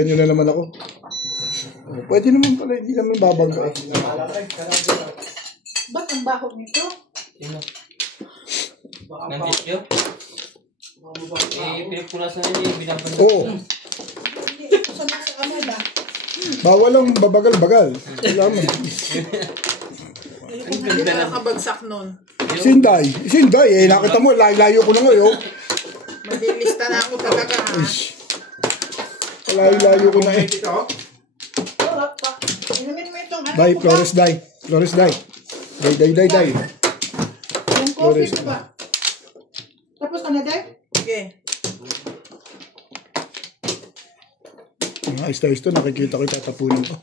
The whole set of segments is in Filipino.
Ganyan na naman ako. Pwede naman pala, hindi naman babangga. Ba't ang baho nito? Ng tissue? Pinagpunasan na niya yung binabanda. Oo. Hindi, kasama sa kamay ba? Bawal ang babagal-bagal. Alam mo. Hindi na nakabagsak nun. Sinday. Sinday. Nakita mo, layo ko na ngayon. Maglilista na ako talaga ha. Layo ko na eh. Wala pa. Inumin mo itong ano Dai, ko ba? Flores dai. Flores dai. Dai. Yung coffee ko ba? Tapos ka na, Dai? Sige. Ayos to, nakikita ko tatapunin ko.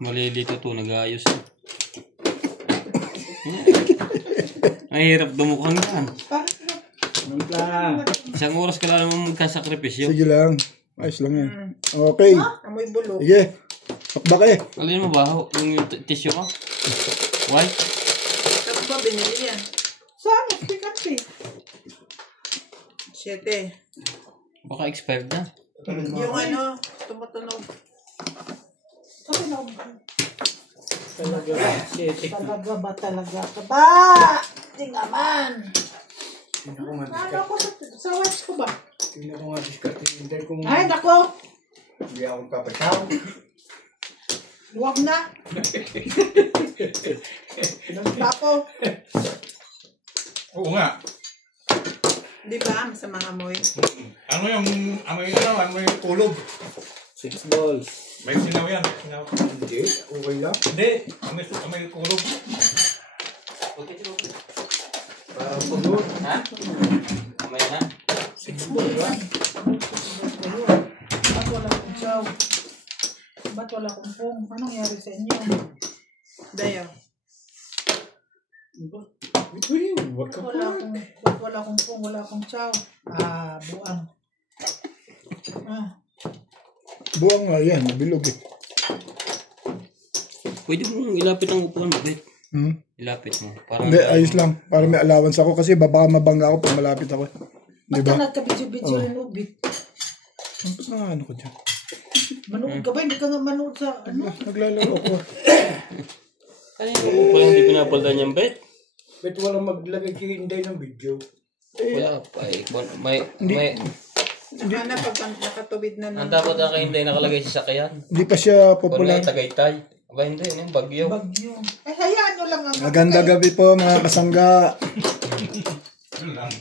Malilito to, nag-aayos. Mahirap dumukang yan. Isang oras ka lang naman magkasakripisyo. Sige lang. Ayos lang yan. Okay. Amoy bulok. Sige. Pakbak eh. Alin mo ba? Yung tissue ko? Why? Tapos ba binili yan? Saan? Pikat eh. 7. Baka expired na. Yung ano, tumutunog. Sabi na talaga ba talaga ka ba? Hindi naman. Ano ako sa watch ko ba? Tingnan ko nga discarte. Ay, nako. Hindi ako papasaw. Huwag na. Papo. Oo nga. Di ba? Masama amoy. Ano yung amoy nyo? Ano yung kulob? 6 balls. May sinaw yan. Sinaw. Hindi. Okay lang. Hindi. Amoy kulob. Parang pagod. Ha? Kamay na? 6 balls lang. Ba't wala kong saw? Ba't wala kong pong? Anong nangyari sa inyo? Dayo. Ba't wala kong pong? Wala akong saw? Buang. Buwang nga yan. Bilog eh. Pwede mong ilapit ang upuan mo, Bet. Ilapit mo. Parang Hindi, ayos lang. Para may allowance ako kasi baka mabangga ako pag malapit ako. Di Ba't ka ba? nagkabidyo-bidyo yung ubit? Ba't nga ano ko dyan? Manood ka ba? Hindi ka nga manood sa ano? Naglalaro ako. ano yung upuan hindi pinapaldan yung Bet? Ba't walang maglagay kay Inday ng video? Wala pa eh. May Sana pag nakatubid na ang dapat ang hindi nakalagay sa sakyan. Hindi pa siya Kung popular. may Tagaytay. Aba hindi, yung bagyo. bagyo. Ay, hayaan nyo lang ang Maganda gabi po mga kasangga. Yun lang.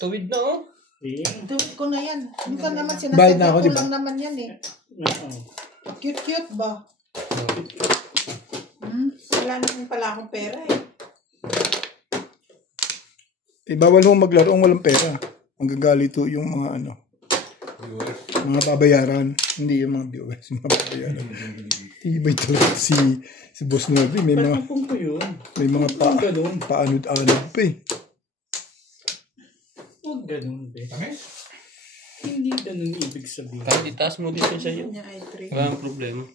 Tuwid na oh. Tuwid ko na yan. Minsan naman Bayad na ako, sinasabi di ko ba? lang naman yan eh. Cute-cute ba? Wala naman pala akong pera eh. Bawal mo maglaro ang walang pera. Ang gagalito yung mga ano. Mga babayaran. Hindi yung mga viewers. Yung mga babayaran. Iba ito si Boss Novi. May mga paanod-anod pa eh. Huwag ganun, be. Ano? Hindi ganun ibig sabihin. Kahit itaas mo dito sa iyo. Niya ay 3. Walang problema.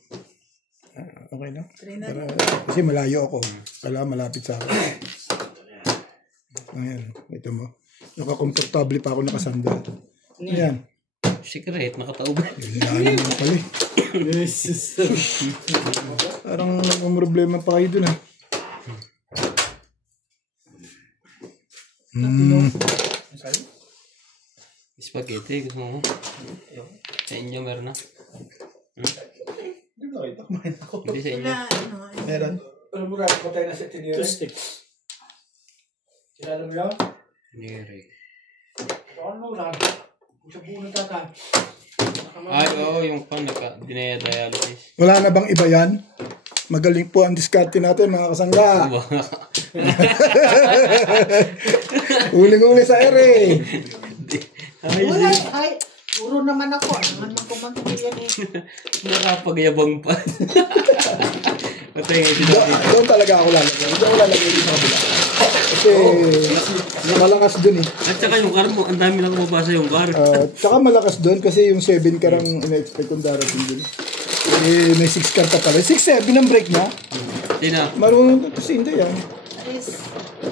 Okay lang. 3 na. Kasi malayo ako. Kailangan malapit sa akin. Ayan. Ito mo. Nakakomportable pa ako nakasandal. Ayan. Secret, nakataob. Yan mo pala eh. Parang problema pa kayo dun ah. Spaghetti, gusto mo? Sa inyo meron na? Hindi sa inyo. Wala, ano. Meron. Alam mo, rato ko tayo na sa tinira. 2 sticks. Kilala mo yan? Hindi Rick. Ano, rato? Kung sa buong nagkaka. Ay, oo, yung pan, dinaya-dialysis. Wala na bang iba yan? Magaling po ang diskarte natin mga kasangga. Uling-uli sa ere. Wala, ay, puro naman ako. Ano naman kumantuloy yan eh. Nakapagyabang pa. Patay nga sinabi. Doon talaga ako lalagay. Hindi ako lalagay dito sa kabila. Kasi malakas dun eh. At saka yung car mo, ang dami lang mabasa yung car. Tsaka malakas dun kasi yung 7 car ang ina-expect kong darating dun. Eh, may 6 car pa pala. 6-7 ang brake niya. Sina? Marunong kasi hindi yan. Yes.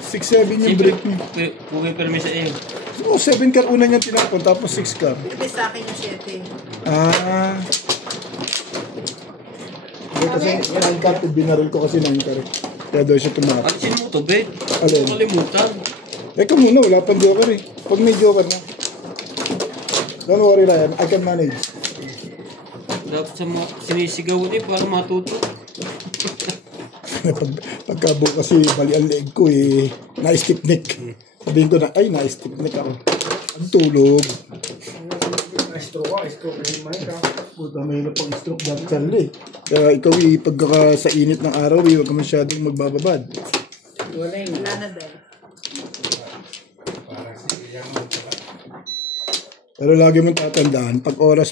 6-7 yung brake niya. Kung may permis sa iyo. So, 7 car una niyang tinapon, tapos 6 car. Hindi sa akin yung 7. Ah. Hindi kasi 9 car, binaril ko kasi 9 car. Kaya daw siya tumakas. Alisin mo to, Ben. Alin? Nakalimutan. Teka muna, wala pang joker eh. Pag may joker na. Don't worry, Ryan. I can manage. Dapat sa mga sinisigawan eh, para matuto. Pagka kasi bali ang leg ko eh, na-stiff neck. Sabihin ko na, ay, na-stiff neck ako. Ang tulog. Na-stroke ka, stroke na yung mic, ha? Puta, may na pang stroke dati sa eh. Kaya ikaw eh, pagka sa init ng araw eh, huwag ka masyadong magbababad. Wala yun. Wala na dahil. Pero lagi mong tatandaan, pag oras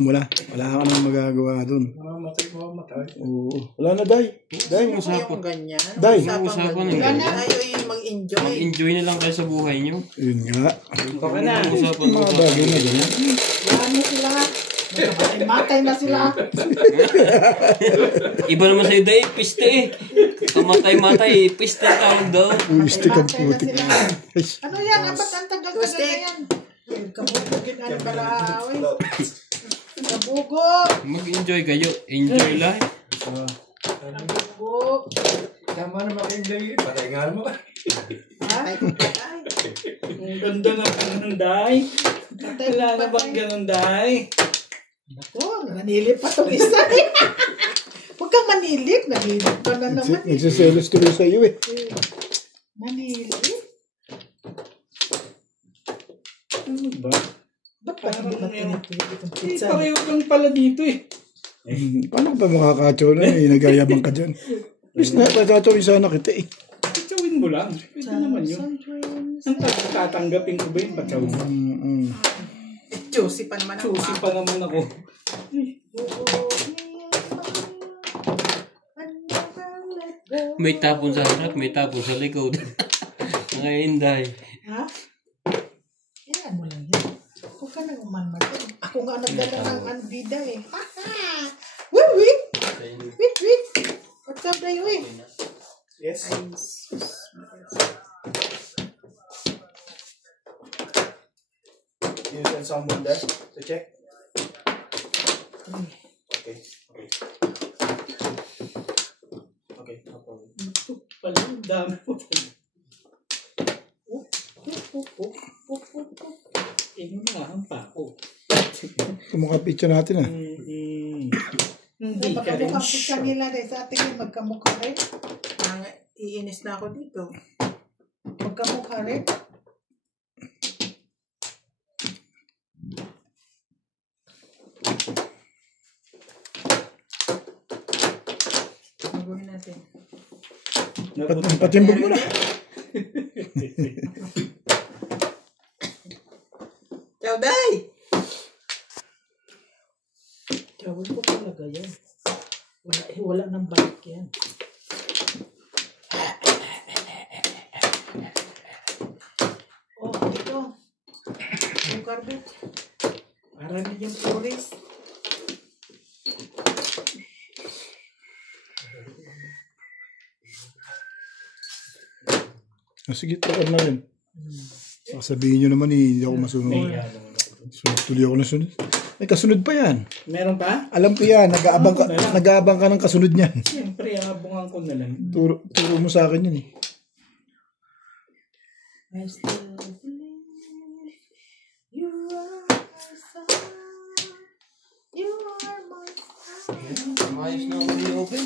mo na. Wala ka nang magagawa dun. Mamamatay. Oo. Wala na, Day. Day, Ano yung ganyan? Day. Usapan ng Wala na ganyan. ayaw yung mag-enjoy. Mag-enjoy na lang kayo sa buhay nyo. Yun nga. Baka na. Usapan mo Mga bagay na ganyan. Wala na sila. Matay na sila. Iba naman sa'yo, Day, piste eh. Kamatay-matay, piste tawag daw. Uistik ang Matay na putik. sila. Ano yan? Ba't ang tagal-tagal na yan? Kabugogin na rin pala. Kabugog. Mag-enjoy kayo. Enjoy life. Kabugog. Tama na maka-enjoy yun. Patay nga mo. Ay, patay. Ang ganda na ng day. Wala na bang ganun day? Ako, nanilip pa itong isa. Huwag kang manilip. Nanilip pa na naman. Nagsiselos ko rin sa iyo eh. Nanilip? Ano ba? Ba't pa hindi ba tinitulip itong Eh, pizza? pareho lang pala dito eh. Paano ka ba makakatyo na eh? Nagayabang ka dyan. Bis na, patatorin sana kita eh. Patsawin mo lang. Pwede naman yun. Ang tatanggapin ko ba yun? Patsawin mo. Juicy pa naman ako. Susi pa naman ako. May tapon sa harap, may tapon sa likod. Mga inday. Ha? Yan mo lang yan. Huwag ka nang umanmad. Ako nga nagdala ng anbida eh. Ha ha! Wait, wait! Wait, wait! What's up na yun eh? Yes. Ay, sus. You send someone there to check? Okay. Okay, no problem. Ito pala, ang dami po. Inunahan pa ako. Kumukha picture natin ah. Hindi ka rin Magkamukha po sure. kanila rin. Sa atin yung magkamukha rin. Iinis na ako dito. Magkamukha rin. Maguhin natin. Patimbog mo na. Ciao, Day! Tawag ko talaga yan. Wala nang balik yan. Oh, ito. Yung carpet. Para na yung flores. Sige, takar na rin. Sasabihin nyo naman eh, hindi ako masunod. Sunod tuloy ako na sunod. May kasunod pa yan. Meron pa? Alam ko yan, nag-aabang ka ng kasunod niyan. Siyempre, abungan ko na lang. Turo mo sa akin yun eh. I still believe you are my son. You are my son. Ayos na ako ni-open.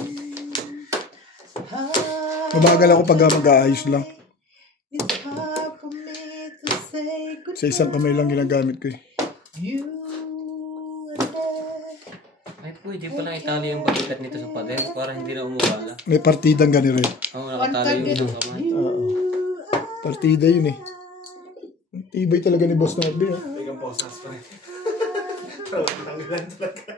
Mabagal ako pag mag-aayos lang. It's hard for me to say goodbye. Sa isang kamay lang ginagamit ko eh. You and I. Ay, pwede pala itali yung balikat nito sa pader para hindi na umuwala. May partidang ganito eh. Oo, nakatali yung isang kamay. Partida yun eh. Tibay talaga ni Boss Norby eh. Bigyan posas pa rin. Tanggalan talaga.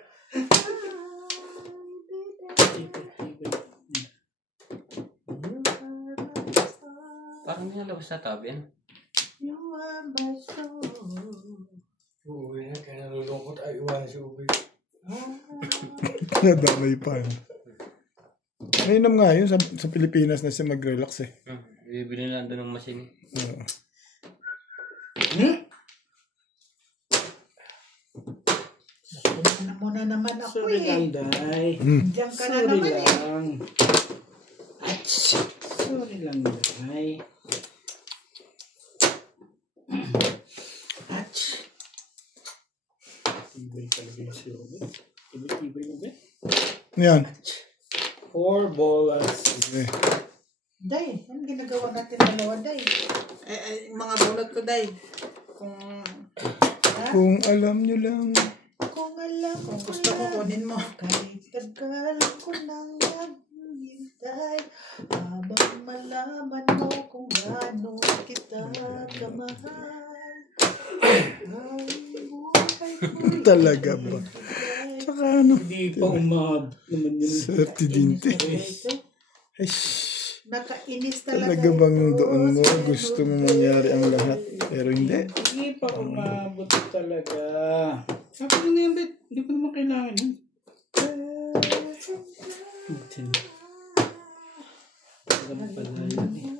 Parang nilalabas sa tabi yan. You are my soul. Uwi na, kaya nalulungkot ay iwan si Uwi. Nadamay pa yun. Mainam nga yun sa Pilipinas na siya mag-relax eh. Bibili lang doon ng machine. na naman ako Sorry lang, eh. Day. Diyan ka na Sorry naman eh. lang. Sorry lang, Day. Tibay talaga yung siyo. Tibay mo ba? Yan. 4 bolas. Okay. Day, anong ginagawa natin dalawa, Day? Mga bunot ko, Day. Kung alam nyo lang. Kung alam Kung gusto ko, kunin mo. kahit tagal ko nang naghihintay, habang malaman mo kung gaano kita kamahal. Talaga ba? Tsaka ano? Hindi pa umabot naman yun. Swerte din. Ay, Nakainis talaga. talaga bang ito. doon mo gusto mo mangyari ang lahat? Pero hindi. Hindi pa umabot talaga. Sabi ko na yan, Bet. Hindi ko naman kailangan yun. Alam pala yun eh.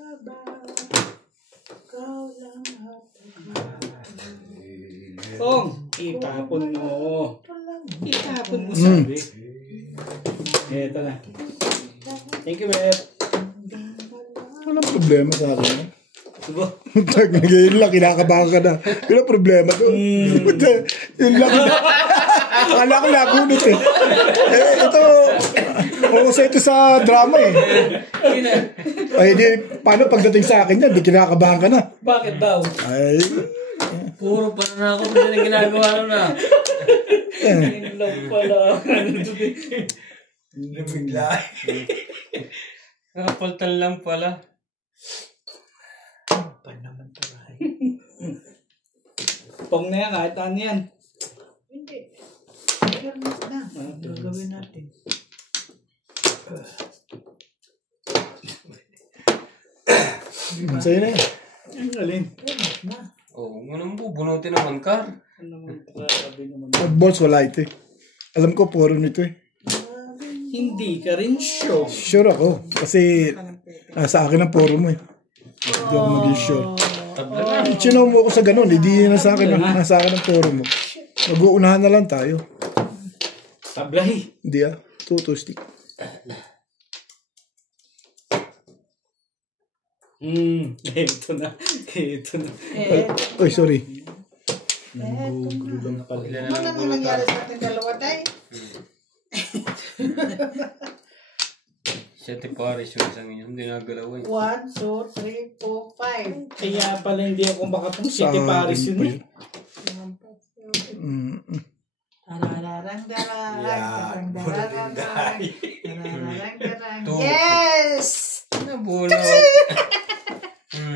Kong, itapon mo. Itapon mo sabi. Eto na. Thank you, Bet. Walang problema sa akin. Diba? Ngayon lang, kinakabahan ka na. Walang problema to. Yun lang. Akala ko nabunot eh. Ito, kasi ito sa drama eh. Ay, di, paano pagdating sa akin yan? Di kinakabahan ka na. Bakit daw? Ay, Puro pa na ako din ang ginagawa na na. Yun lang pala. Nabigla. Kapaltan lang pala. Pa naman taray. Pong na yan, kahit ano yan. Hindi. Fairness na. Gagawin natin. sa'yo na yan. Ang galing. Fairness na. Oo, mo naman bubunutin naman ka. Ano naman sabi naman. Balls wala ito eh. Alam ko, puro nito eh. Hindi ka rin sure. Sure ako. Kasi nasa akin ang puro mo eh. Hindi ako maging sure. Tabla na. Chinaw mo ako sa ganun. Hindi nasa akin, nasa akin ang puro mo. Mag-uunahan na lang tayo. Tablay. Hindi ah. Two stick. Ito na. Ito na. Oy, sorry. Nanggugulo lang pala. Ilan Ano na nang nangyari sa ating dalawa, Day? Siyete pares yung isang yun. Hindi nagalaw eh. 1, 2, 3, 4, 5. Kaya pala hindi ako makatong City Paris yun eh. Tarararang darang, darang darang, tarararang darang. Two. Yes! Nabulot.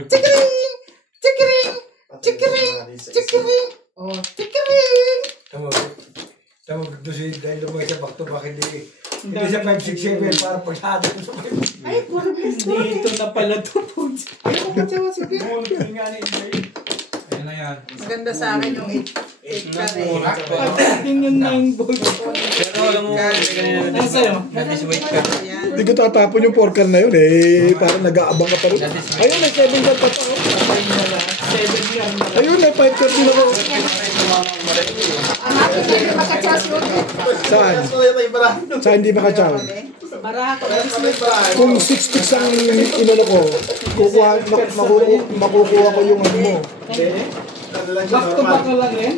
Chikiring! Chikiring! Chikiring! Chikiring! Oh, chikiring! Tawag doon si dahil lumay sa back to back, hindi sa 567 para pagsabi ko sa Ay, puro bisko. Dito na pala to po. Ay, kumatsawa si Bill. Ayan na yan. Maganda sa akin yung 8 ka rin. Pagdating yung 9 volts. Pero alam mo, Ano sa'yo? na-disweight ka. Yan. Hindi ko tatapon yung porker na yun eh. Parang nag-aabang ka pa rin. Ayun, may 7 card pa to. 7 yan. Ayun, may 5 card din ako. Anak, hindi makatsawa si Ude. Saan? Saan hindi makatsaw? Baraha ko. Kung 6 sticks ang inano ko, makukuha ko yung ano mo. Back to back na lang yan.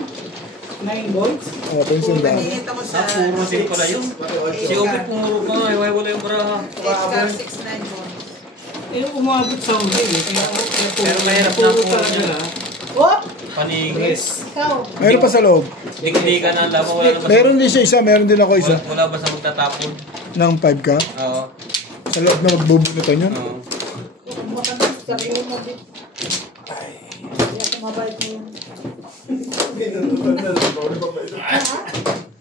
9 volts. Oh, pension ba? Paninit ako sa Puro din pala yun. Si Obit pumuro pa nga. Iway wala yung baraha. 8 car 6-9 volts. Eh, umabot sa uli eh. Pero mahirap na puro ako talaga niya. ah. Oh, Panigis. ikaw. Meron pa sa loob. Dikdi ka na ang laban. Wala na ba sa... Meron din siya isa, meron din ako isa. Wala ba sa magtatapon? Ng 5 ka. Oo. Sa loob na magbubunutan yun. Oo. Makanda, sarili mo din. Hindi ako mabait mo yun.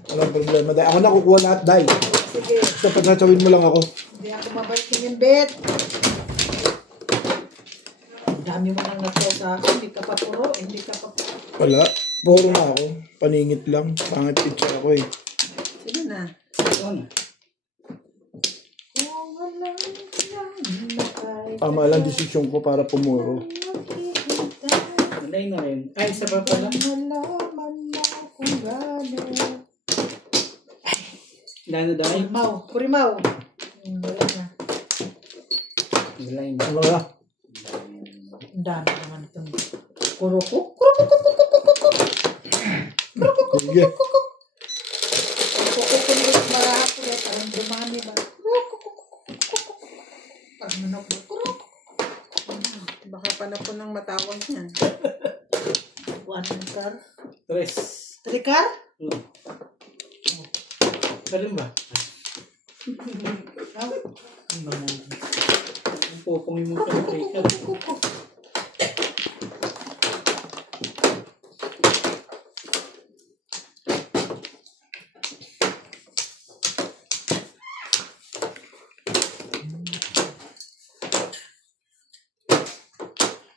Walang problema. Dahil ako na kukuha lahat, Day. Sige, So, pagkatawin mo lang ako. hindi ako mabait mo yun, Bet. Ang dami mo nang nataw sa akin. Hindi ka pa puro. Hindi ka pa puro. Wala. Puro na ako. Paningit lang. Pangit picture ako eh. Sige na. Ito na. Kung walang nakay. Tama lang desisyon ko para pumuro. Anday na rin. Ay, isa pa pala. Malaman mo kung gano'n. Dano dahil. Kurimaw. Wala na. Wala yun. Wala. Ang dami naman itong kurukuk. Sige. Kukukulit marahap ko rin. Parang dumami ba? Parang manok ba? Baka panapon ng matawag niya. One car. Tres. Trikar? Galing ba? Ah, Pupungin mo sa trigger.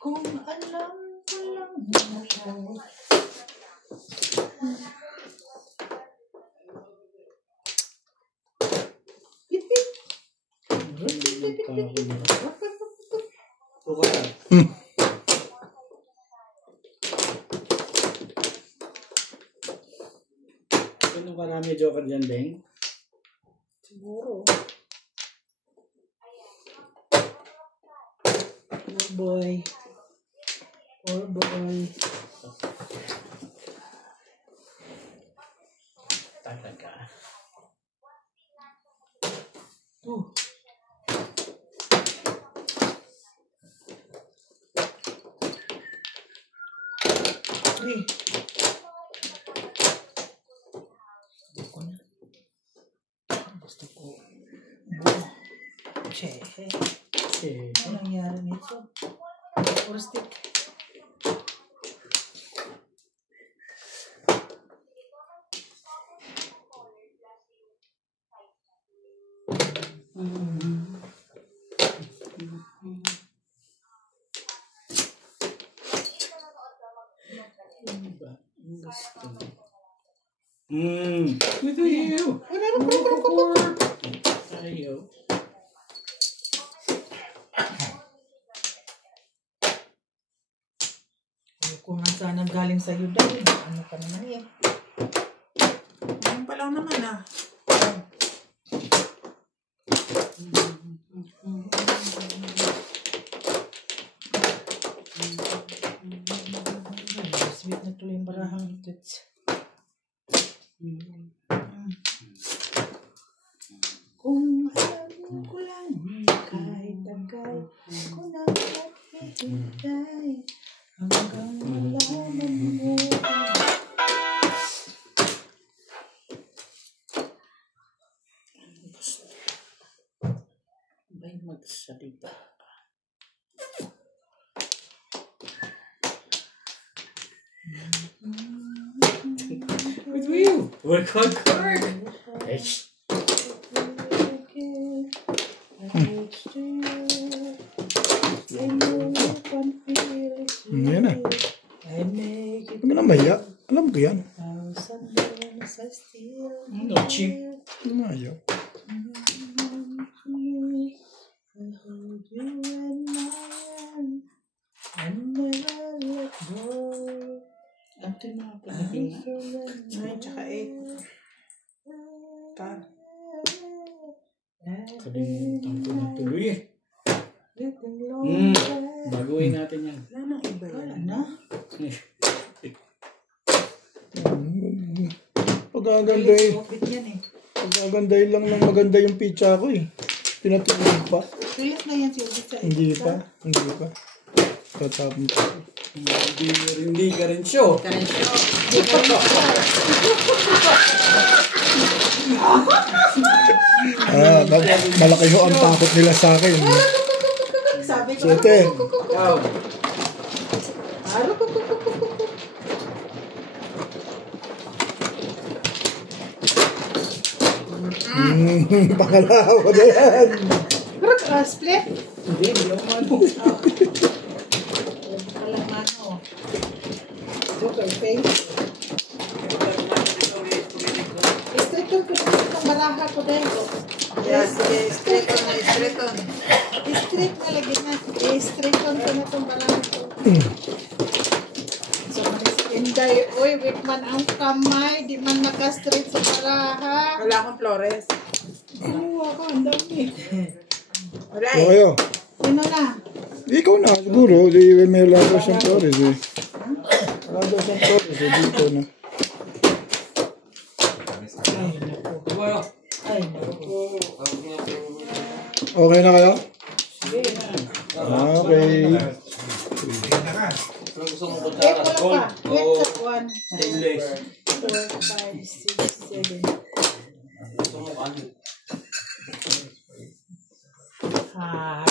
kung alam ko lang ako. Ano karami joker dyan, Deng? Siguro. Poor boy. Poor boy. Talaga. Oh. Three. Ako na. Gusto ko. Chehe. Ano nangyari nito? Or stick. Ito yun. Ayaw. Kung nga sana galing sa'yo dahil, ano ka naman yan? Yan pa lang naman ah. Sweet na tuloy yung barahang itlets. Kung alam ko lang kahit tagal ko nang naghihintay hanggang malaman mo. Ba'y magsalita ka? With you! Work hard, work! Eish! Yan na. Huwag ka na maya. Alam ko yan. No, cheap. Ano na ayaw? Ante na pinagin na. 9 tsaka 8. Tar. Kalimutan ko na tuloy eh. Baguhin natin yan. Wala nang iba yan. Ano? Pagaganday. Bit yan eh. Pagaganday lang ng maganda yung pizza ko eh. Tinatulog pa. Tulis na yan si Ubit sa Hindi pa. Hindi pa. Tatapon ko. Hindi ka rin show. Malaki ho ang takot nila sa akin. Sabi ko. Siyete. Wow. Pangalawa na yan. Split? Hindi ako mano. Walang mano. Okay, face. Straight on ko itong baraha ko dahil. Yes, straight on na, straight on. Straight na lagi na. Straight on ko na itong baraha ko. So, maniskin Inday, uy, weak man ang kamay, di man naka-straight sa baraha. Wala akong Flores. Oo, ako, ang dami. Wala O eh. kayo. Sino na? Ikaw na, siguro. Di, may wala daw siyang Torres eh. Wala daw siyang Torres eh. Dito na. Ay, naku. Okay na kayo? Okay. Wait, wala pa. Wait, sa 1, Stainless. 4, 5, 6, 7. Ah,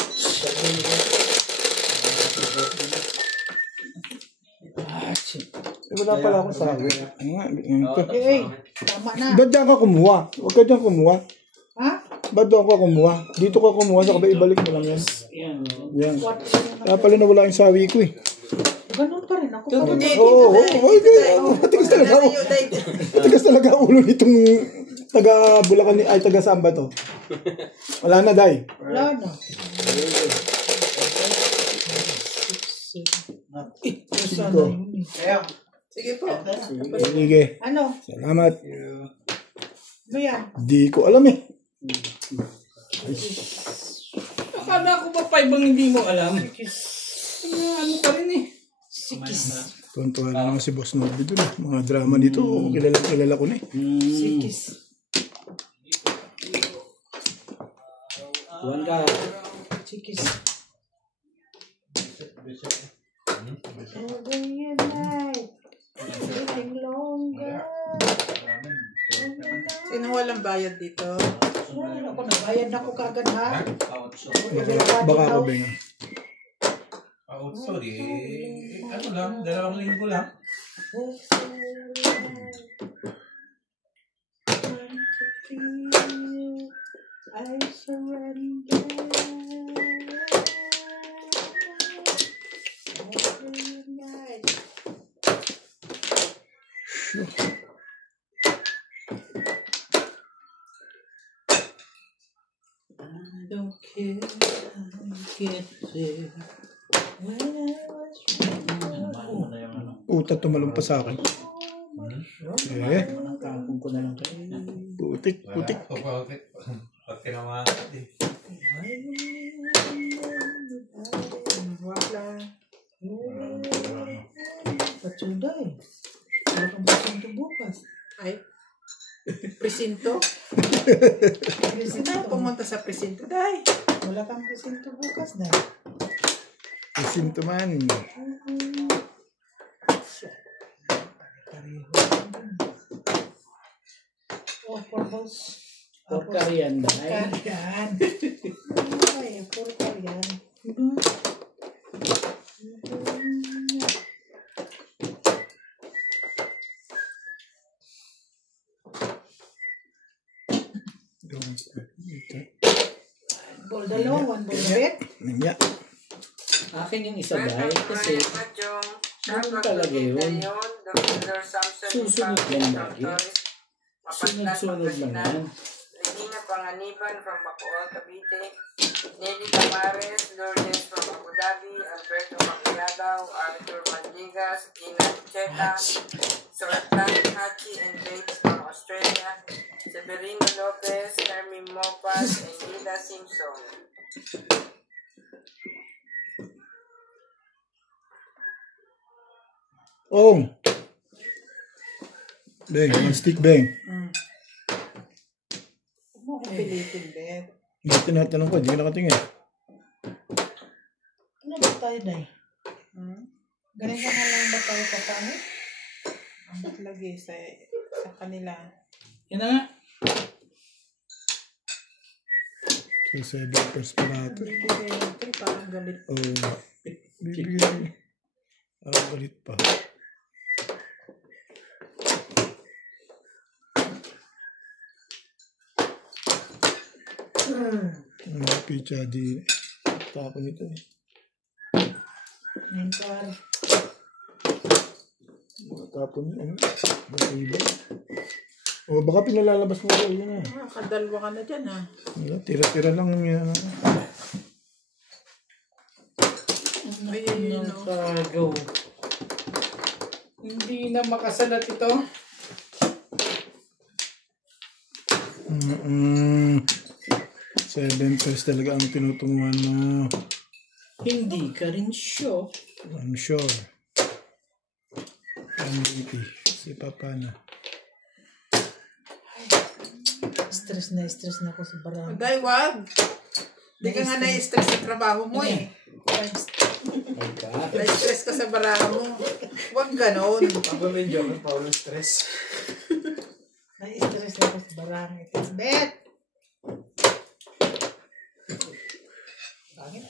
Wala pala akong sabi. Ano nga? Ito. eh, tama na. Ba't diyan ka kumuha? Huwag ka diyan kumuha. Ha? Ba't doon ka kumuha? Dito ka kumuha, sa kabay ibalik mo lang yan. Yan. Kaya pala nawala yung sawi ko eh. Ganun pa rin ako. Parang Oo, matigas talaga. Matigas talaga ulo nitong taga Bulacan ay taga Samba to. Wala na, Day. wala na. Cinco. Sige po. Sige. Ano? Salamat. Ano yan? Di ko alam eh. Akala ko ba 5 ang hindi mo alam? Ano pa rin eh. Tuntuhan na naman si Boss Norby dun. Mga drama dito. Kilala ko na eh. Sikis. Tuwan ka. Sikis. Day and night. Getting longer. Sino walang bayad dito? Ay, ako, nagbayad na ako kagad ha. Baka ako ba nga. Oh, sorry. Ano lang, 2 linggo lang. I surrender. Every night. I don't care how you get there. When I was Utat tumalong pa sa akin. Eh, Nakakapong ko na lang kayo. putik. Pag tinamaan eh. Wala. Patsuda eh. Wala kang patsuda bukas. Ay. Presinto? Sino tayo pumunta sa presinto? Day. Wala kang presinto bukas na. Isinto man. Oh, purples. Or kariyan na. Kariyan. Ay, puro kariyan. Ball dalawa, 1 ball bet. Nanya. Akin yung isa dahil kasi ano talaga yun. Susunod yan lagi. Sunod-sunod lang yan. Regina Panganiban from Bacoor, Cavite. Nelly Tamares, Lourdes from Abu Dhabi. Alberto Maciagaw, Arthur Mandigas, Gina Cheta, Sortan Hachi and Bates from Australia. Severino Lopez, Hermie Mopas, and Lida Simpson. Oh. Beng, one stick beng. Mo akong pilitin, Bet. Hindi tinatanong ko, hindi ka nakatingin. Ano ba tayo, Day? Ganito na lang ba tayo papaano? Ba't lagi sa kanila? Yan na nga. So, 7 pers parato. Bibigay yung 3, parang galit. Oh. Bibigyan. Parang galit pa. Pizza di. Tapon ito eh. Ngayon ka. Tapon ano? Iba. O baka pinalalabas mo ko yun eh. Kadalwa ka na dyan, ha? Wala, tira-tira lang yan. Ayun, Ang kagaw. Hindi na makasalat ito. Seven pairs talaga ang tinutunguhan mo. Hindi ka rin sure. I'm sure. MVP. Si Papa na. Stress na ako sa barang. Day, wag. Di ka nga na-stress sa trabaho mo eh. Na-stress ka sa baraha mo. Wag ganon. Ako may joke, Paolo stress. Na-stress ako sa barang. It's bet. Bakit?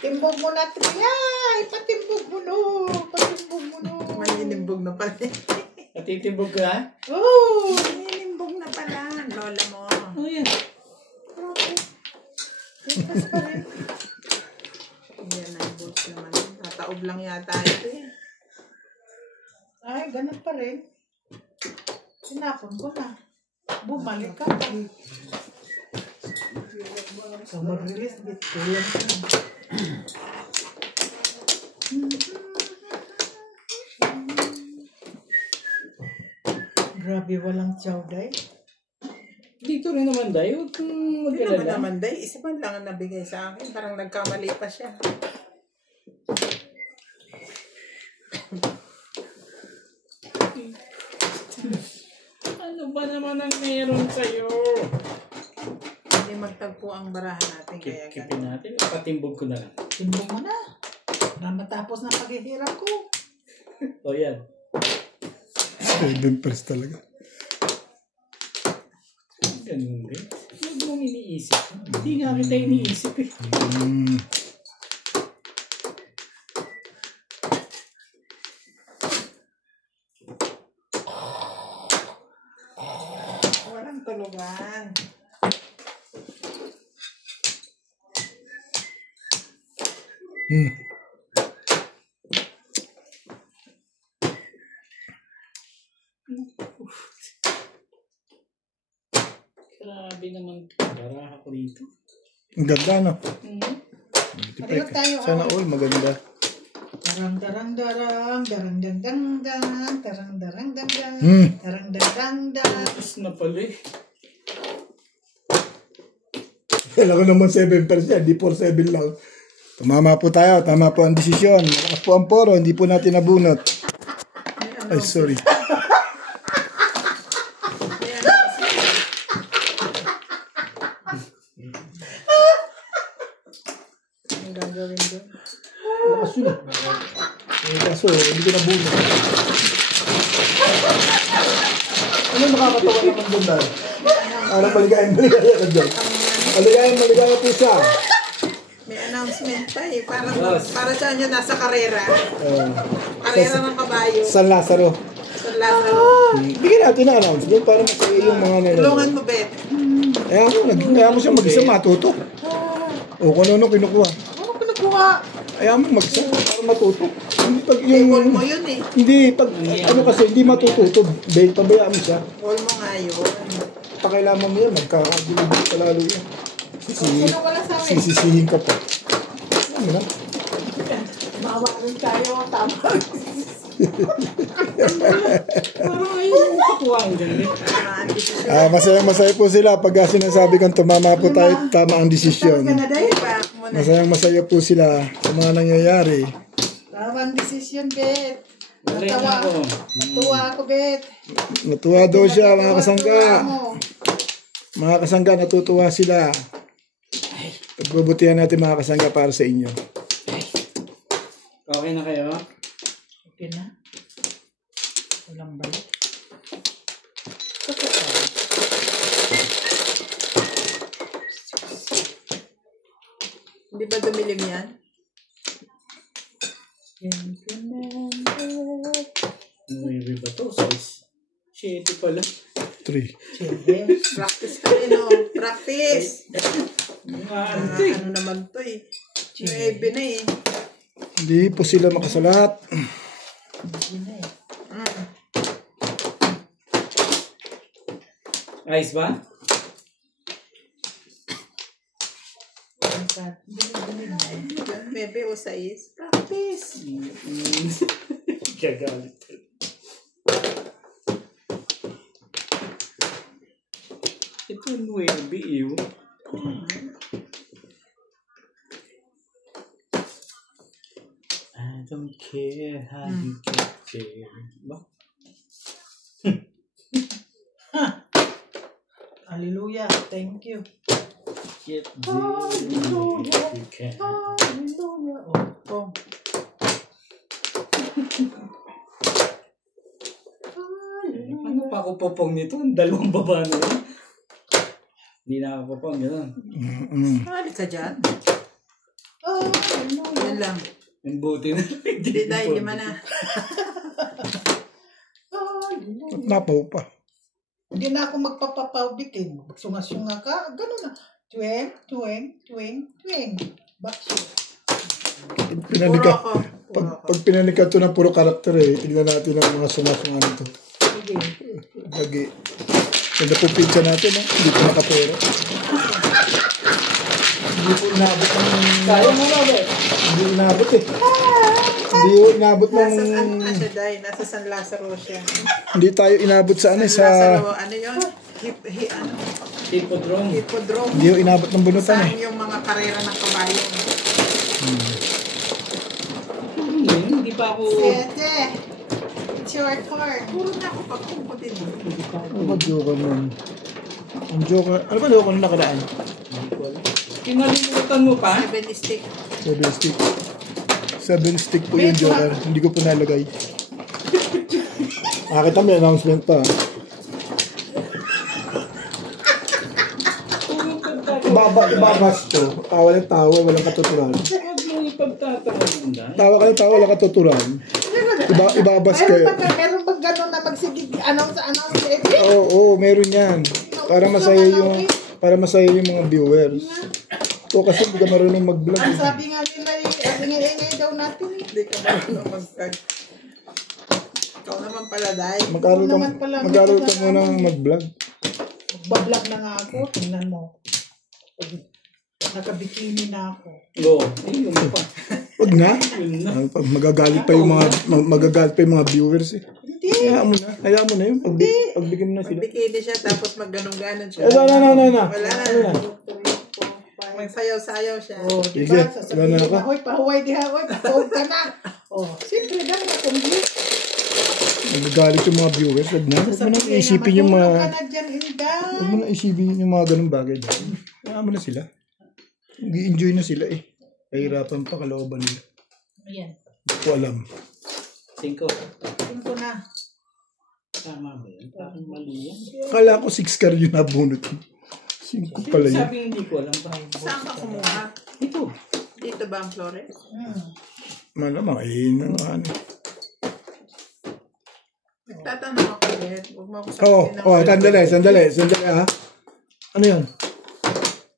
Timbog mo na, Triay! Patimbog mo no! Patimbog mo no! Maninimbog na pala. Natitimbog ka? Oh! Maninimbog na pala. Lola mo. Oh, yan. Timbas pa rin. Yan ang boot naman. Tataob lang yata ito eh. Ay, ganun pa rin. Tinapon ko na. Bumalik ka. So, mag-release bit ko yan. Grabe, walang chowday. Dito rin naman, Day. Huwag kang Hindi naman mag-alala. naman day. Isa man lang ang nabigay sa akin. Parang nagkamali pa siya. Ano ba naman ang meron sa'yo? Hindi magtagpo ang barahan natin. Kaya Kipin natin. Patimbog ko na lang. Timbog mo na. Na matapos ng paghihirap ko. O yan. Seven pairs talaga. Ganun din. Huwag mong iniisip. Hindi nga kita iniisip eh. walang tulugan. Grabe naman. Baraha ko dito. Ang ganda, no? Pareho tayo. Sana all maganda. Darang darang darang darang dang dang dang darang darang dang dang darang dang dang dang. Tapos na pala eh. Kailangan ko naman 7%, di 4-7 lang. Tumama po tayo, tama po ang desisyon. Malakas po ang poro, hindi po natin nabunot. Ay, sorry. Ang gagawin doon. Malakas yun. Kaso, hindi ko nabunot. Ano nakakatawa naman doon dahil? Ano maligayang ka dyan? Maligayang po siya. May announcement pa eh. Para sa inyo nasa karera. Karera ng kabayo. San Lazaro. Sa Lazaro. Bigyan natin na announcement para masaya yung mga nila. Tulungan mo, Bet. Kaya mo siya mag-isa matuto. O kung ano kinukuha. Ano ko nakuha? Kaya mo mag-isa para matuto. Hindi pag Call yung... mo yun eh. Hindi, pag ano kasi, hindi matututo. Dahil pabayaan mo siya. Call mo nga yun. Pakailaman mo yan, magkakagulo pa lalo yan. Sino wala sa amin? Sisisihin ka pa. Ano na? Mawa rin tayo. Tama. Parang ayun yung kakuha ang ganda. Masaya po sila pag sinasabi kang tumama po tayo, tama ang desisyon. Masaya po sila sa mga nangyayari. Tama ang desisyon, Bet. Rin ako. Natuwa ako, Bet. Natuwa daw siya, mga kasangga. Mga kasangga, natutuwa sila. Pagbubutihan natin mga kasangga para sa inyo. Okay na kayo? Okay na. Walang balik. Hindi ba dumilim yan? May ba to? Size 7 pala. 3. Practice ka rin, oh. Practice. Ano naman to eh. 9 na eh. Hindi po sila makasalat. Ayos ba? Maybe o 6. Practice. Kagalit. Ito yung iyo. I don't care how you get there. Ba? Hallelujah. Thank you. Get there if you can. Hallelujah. Oh. Ano pa ako popong nito? Ang dalawang baba na yun. Hindi na ako popong, gano'n. Halit ka dyan. Oh, Yan lang. Yung buti na. Hindi dahil 5 na. At napaw pa. Hindi na ako magpapapawdik eh. Sunga-sunga ka. Ganun na. Tweng, tweng, tweng, tweng. Bakso. Pinanika, Puro ako. pag pinanika ito ng puro karakter eh, tignan natin ang mga sunga-sunga nito. Sige. Lagi. Ganda po pizza natin eh. Hindi po nakapera. Hindi po inabot ng... Kaya mo na, be? Hindi inabot eh. Hindi po inabot ng... Nasa ano na siya dahil? Nasa San Lazaro siya. Hindi tayo inabot sa ano eh, San sa... Lazaro, ano yun? Ano? Hippodrome. Hippodrome. Hindi po inabot ng bunutan Saan eh. yung mga karera ng kabayo? Hindi pa ako... Sete. It's your turn. Puro na ako pagkukutin. Ano ba joker nun? Ang joker... Ano ba joker nung nakaraan? Kinalimutan mo pa? 7 stick. 7 stick. 7 stick po yung joker. Hindi ko po nalagay. Nakita may announcement pa. Ibabas to. Tawa ng tawa, walang katuturan. Huwag mo ipagtatawa mo dahil. Tawa ka ng tawa, walang katuturan. Ibabas kayo. Meron bang gano'n na magsigig announce Oo, meron yan. Para masaya yung mga viewers. Ito kasi hindi ka marunong mag-vlog. Ang sabi nga nila ang ingay-ingay daw natin eh. Hindi ka marunong mag-vlog. Ikaw naman pala dahil. Mag-aral ka muna mag-vlog. Magbablog na nga ako, tingnan mo. Nakabikini na ako. Oo. Ayun pa. Wag na. Yun na. Magagalit pa yung mga viewers eh. Hindi. Hayaan mo na yun. Pagbigyan mo na sila. Bikini siya tapos magganong-ganon siya. No. Wala na. Magsayaw-sayaw siya. Oh, Sige, diba? wala Sasabihin na ko, ako. hoy, pahuway di ha, hoy, patuog ka na. Oh, siyempre na, nakumbli. Magagalit yung mga viewers. Wag na. Huwag mo na isipin yung mga... Matulog ka na dyan, Inday. Huwag mo na isipin yung mga ganung bagay dyan. Hayaan mo na sila. Nag-enjoy na sila eh. Kahirapan pa kalooban nila. Ayan. Hindi ko alam. 5. Tingin ko na. Tama ba yan? Parang mali yan. Kala ko 6 car yung nabunot. 5 pala yun. Sabi hindi ko alam pa. Saan ka kumuha? Ito. Dito ba ang Flores? Malamang eh. Ano. Nagtatanong ako ulit. Huwag mo ako sabihin Sandali ha. Ano yun?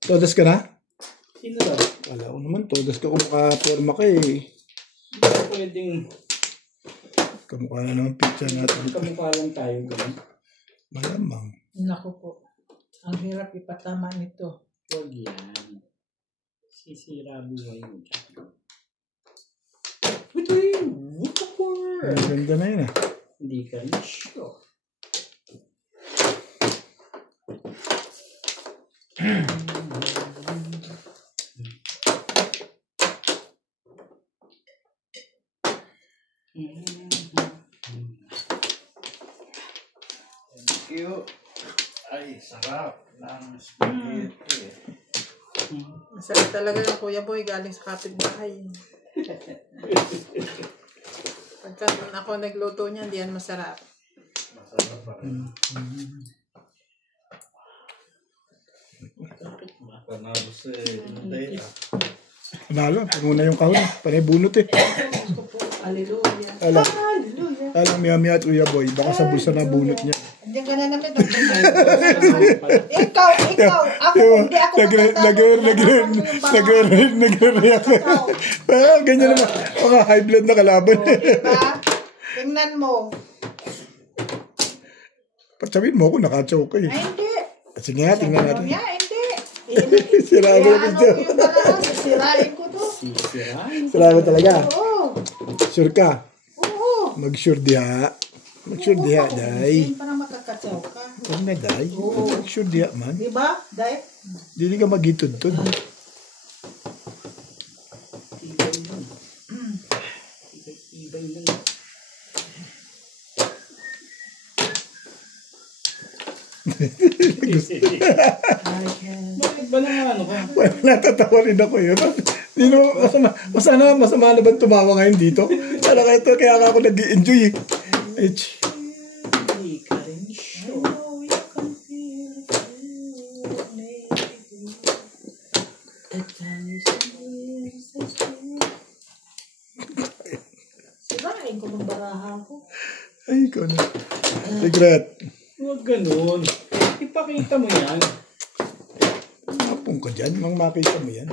Todas ka na? Sino daw? Wala ko naman. Todas ka kung makaporma ka eh. Hindi ko pwedeng Kamukha na naman picture natin. kamukha lang tayo. Ganun. Malamang. Naku po. Ang hirap ipatama nito. Huwag yan. Sisira buhay mo dyan. Ito yun. What the fuck? Ang ganda na yun ah. Hindi ka na sure. Thank you. Ay, sarap ng spaghetti. Masarap talaga yung Kuya Boy galing sa kapitbahay. Pagka ako nagluto niya, hindi yan masarap. Masarap pa rin. Panalo sa data. Panalo. Panguna yung kahon. Panay bunot eh. Hallelujah. Alam. Hallelujah. Alam, Mia at Kuya Boy. Baka sa bulsa na bunot niya. Andiyan ka na namin. Ikaw. Ako, hindi ako Nagre-react. Ganyan naman. Mga high blood na kalaban. Diba? Tingnan mo. Sabihin mo ako, nakachoke ka eh. Ay, hindi. Sige nga, tingnan natin. Yeah, hindi. Sirabi Kaya na ano ito. yung dalawa, sisirain ko to. Sisira. Sirabi talaga. Oo. Sure ka. Oo. Mag-sure diha. Mag-sure diha, day. Para makakatsaw ka. Huwag na, day. Mag-sure diha, man. Diba? Dahil? Dili ka magitod-tod. Ibay lang. Bakit ba naman ano ka? Well, natatawa rin ako yun. Hindi naman masama na ba tumawa ngayon dito? Kaya ako nag-i-enjoy eh. Hindi ka rin sure. Sirain ko ng baraha ko. Ay, ikaw na. Secret. Huwag ganun. Ipakita mo yan. Mapong ka dyan. Mang makita mo yan.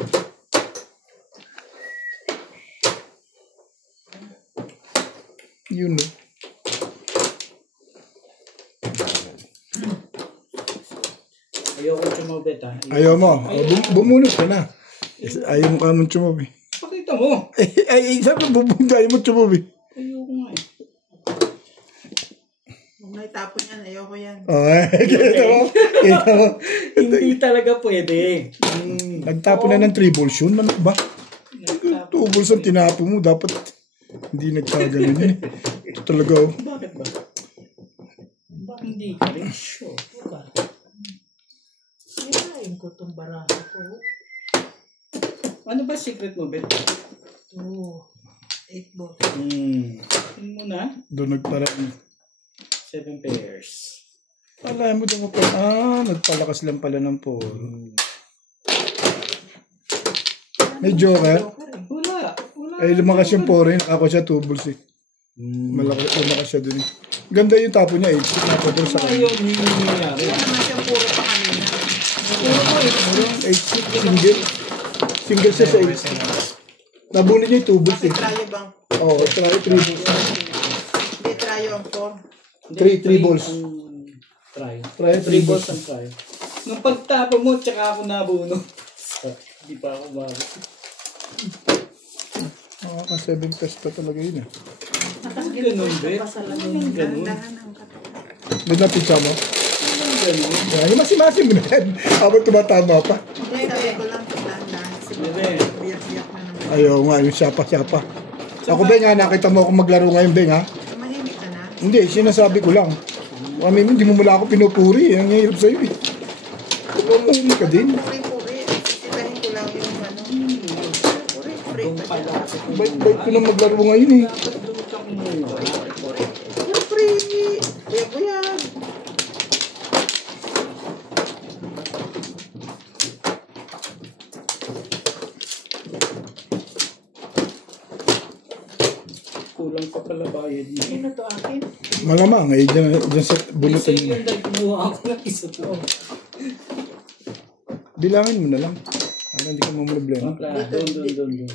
Yun no. Ayoko sumabit ha. Ayaw mo. Bumunot ka na. Ayaw mo ka mong tumabi. Pakita mo. Ay, sabi mo, ayaw mo tumabi. Ayoko nga eh. Kung naitapon yan, ayoko yan. Kita mo? Kita mo? Hindi talaga pwede. Nagtapo na ng 3 balls yun. Ano ba? 2 balls ang tinapo mo. Dapat hindi nagkaganon yun eh. Ito talaga oh. Bakit ba? Bakit hindi ka rin sure? Sirain ko itong baraha ko. Ano ba secret mo, Bet? 8 ball. Tingin mo na. Doon nagparang. 7 pairs. Pala mo doon pa. Nagpalakas lang pala ng polo. May joker. Wala. Ay, lumakas yung polo yun. Ako siya 2 balls eh. Lumakas siya dun eh. Ganda yung tapo niya eh. Nakapapor sa kanya. Ayaw, hindi nangyayari. Yan naman siya puro pa kanina. Single. Single siya sa 8. Nabunod niya yung 2 balls Kasi eh. trayo bang? Oo, try 3 balls. Hindi trayo ang 4. 3 balls. Try. Try 3 balls ang try. Nung pagtapo mo, tsaka ako nabuno. Hindi pa ako bago. Ka 7 pairs pa talaga yun eh. Ganun, Bet. Ganun. Doon na pizza mo? Ganun. Ay, masi-masi mo na yan. Habang tumatama pa. Hindi, sabi ko lang, dahan-dahan. Kasi Bebe. biyak-biyak na naman. Ayaw nga, yung siyapa-siyapa. Ako, Beng, ha, nakita mo ako maglaro ngayon, Beng, ha? Mahimik ka na. Hindi, sinasabi ko lang. Kami, hindi mo mula ako pinupuri. Ang hirap sa'yo, eh. Pumumuli ka din. Puri-puri. Sisipahin ko lang yung ano. Puri-puri. Bait ko na maglaro ngayon, eh. Puri-puri. Buyag-buyag. Kulang pa pala bayad niya. Sino to akin? Malamang, eh, dyan sa bulutan Kasi niya. yung dahil kumuha ako ng isa to. Bilangin mo na lang. Para hindi ka mamroblema. Doon.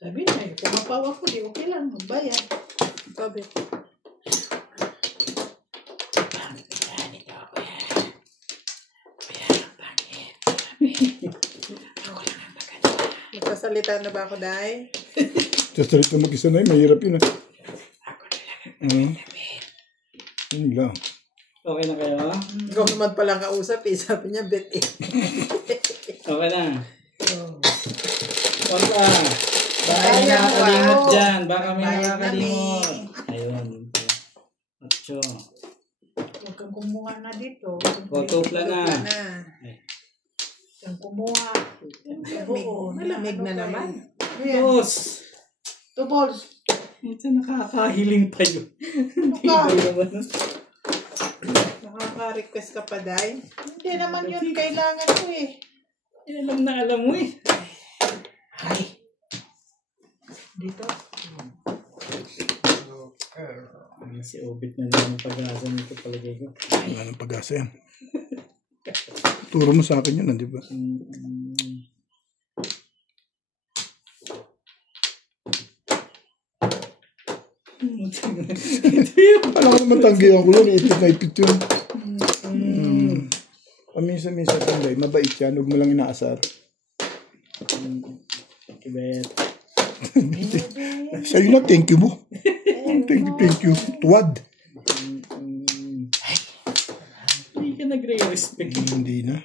Sabi na, pumapaw ako, di okay lang, magbayad. Sabi. Magsasalita na ba ako, Day? Sasalit na mag-isa na yun, mahirap yun, ha? Yun lang. Okay na kayo? Ikaw naman palang kausap eh. Sabi niya, bet eh. Okay na. Wala. Baka may nakakalimot dyan. Baka may Bayad nakakalimot. Ayun. Atso. Huwag kang kumuha na dito. Tupla na. Huwag kumuha. Malamig na naman. Ayan, Dos. 2 balls. Ito nakakahiling pa yun. Hindi ka? ba naman? Nakaka-request ka pa, Day? Hindi naman yun kailangan ko eh. Alam na alam mo eh. Ay. Dito. Si Obit na naman yung pag-asa nito palagay ko. Wala nang pag-asa yan. Turo mo sa akin yun, di ba? Alam ko naman tanggihan ko yun. Ipit na ipit yun. Paminsan-minsan tanggay. Mabait yan. Huwag mo lang inaasar. Bet. Sa'yo na, thank you mo. Thank you. Tuwad. Hindi ka nagre-respect. Hindi na.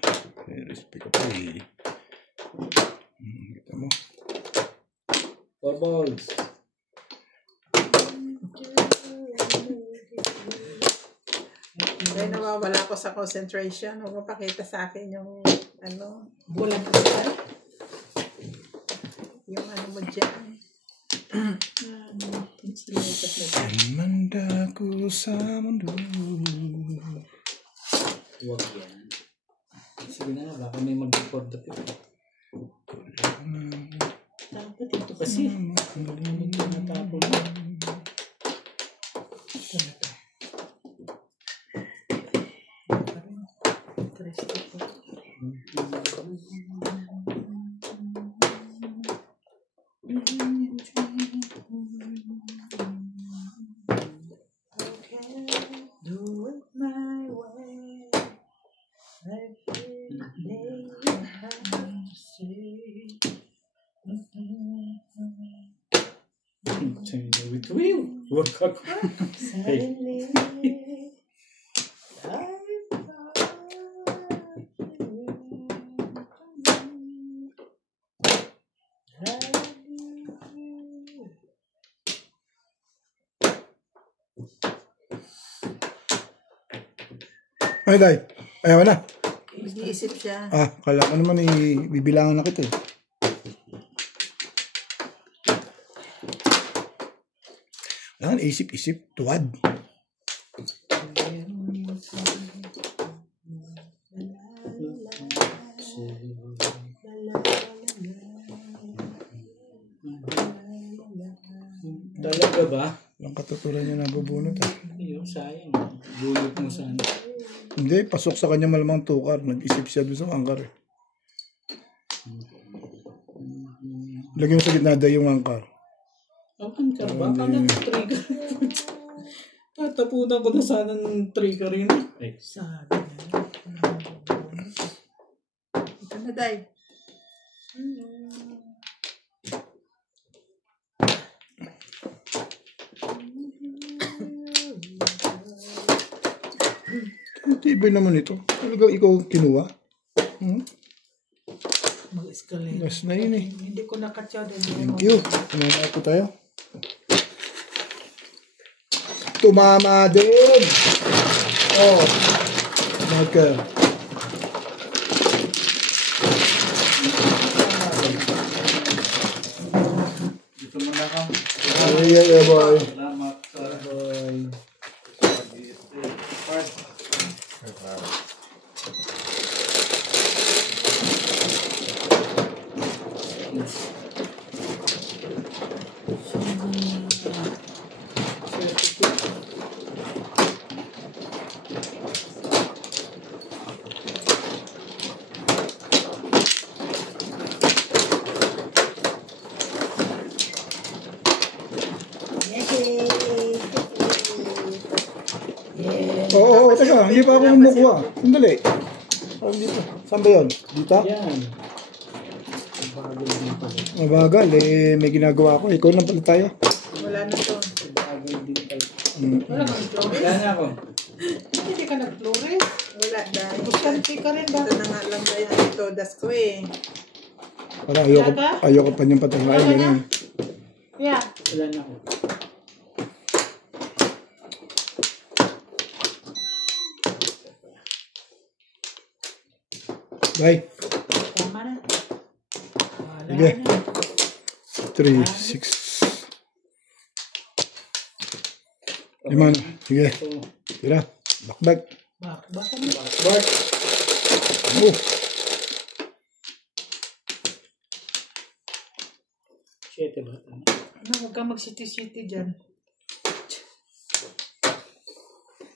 Respect ko pa eh. Kita mo. 4 balls. Kaya nawawala ko sa concentration. Huwag mapakita sa akin yung ano. Bulan ka ba? Yung ano mo dyan. Manda ko sa mundo. Huwag yan. Sige na, baka may mag-record na ito. Dapat ito kasi. Ito natapon na. Work ako. Hey. Ay, Day. Ayaw na. Nag-iisip siya. Kala ko naman bibilangan na kita eh. Isip-isip. Tuwad. Talaga ba? Walang katuturan niya nabubunot ah. Ayun, sayang. Bulot mo sana. Hindi, pasok sa kanya malamang tukar. Nag-isip siya doon sa angkar eh. Lagyan mo sa gitna Day yung angkar. Ang angkar ba? Akala ko trigger. Tatapunan ko na sana ng trigger yun. Ay, Sabi na. Ito na, Day. Tibay naman ito. Talagang ikaw kinuha. Mag-escalate. Last na yun eh. Hindi ko nakatsa din. Thank you. Tumama po tayo. Tumama din. Oh. Marker. Dito muna ka. Yeah, boy. Salamat sa Boy. Oo, teka. Hindi pa ako kumukuha. Sandali. Parang dito. Saan ba yun? Dito? yan. Mabagal eh. May ginagawa ko. Ikaw na pala tayo. Wala na to. Bagal din tayo. Wala kang flores? Wala na ako. Hindi ka nag-flores? Wala, Day. Bustante ka rin ba? Ito na nga lang, Day, ang todas ko eh. Para ayoko pa niyang patangay. Ganun. Yeah. Wala na ako. Bye. Tama na. Wala Sige. na. 3, 6. 5 na. Sige. Tira. Bakbak. Baka mo. Bak. Oh. Siyete ba? Ano, huwag kang mag-city-city dyan.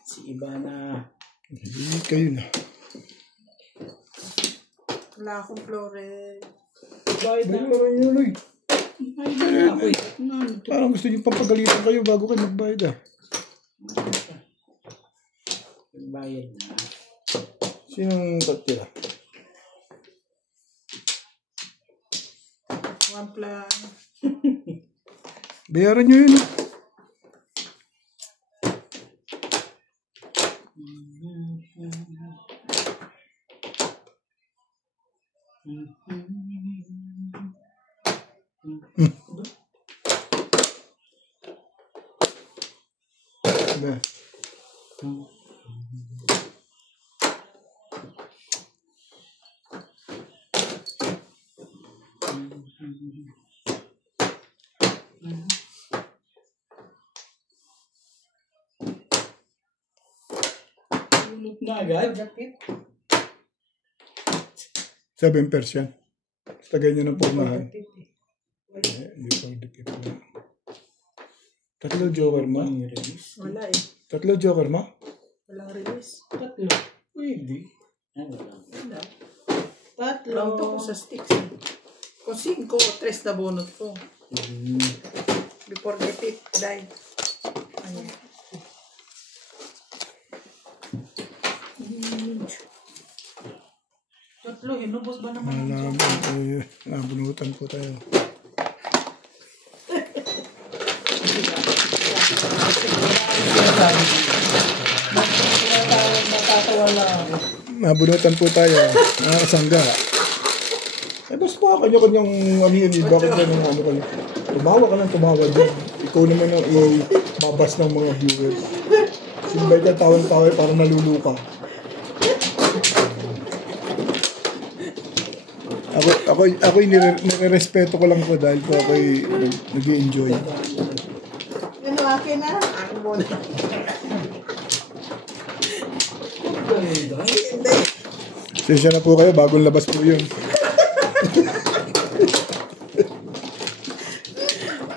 Si Ivana. Hindi kayo na. Wala akong flores. Bayad na. Bayad na yun. Bayad na ako eh. Parang gusto niyo pampagalitan kayo bago kayo magbayad ah. Bayad na. Sinong tatira? One plan. Bayaran nyo yun. Ba? Ulot na agad. 7%. Basta ganyan ang pumahan. Hindi ko dikit na. Tatlo joker mo? Wala eh. Tatlo joker mo? Walang release. Tatlo. Pwede. Wala. Tatlo. Round to ko sa sticks eh. Kung 5 o 3 na bonus ko. Before defeat, die. Ayan. Tatlo, hinubos ba naman? Malaman. Nabunutan po tayo. Nabunutan po tayo. Nakasangga. Eh, basta kanya-kanyang ano-ano. Bakit ganun ano kayo? Tumawa ka ng tumawa dyan. Ikaw naman ang i-babas ng mga viewers. Simbay ka tawang-tawa para naluluka. Ako nire-respeto ko lang po dahil po ako nag-i-enjoy. Ano, akin na? Ako muna. Sensya na po kayo, bagong labas po yun.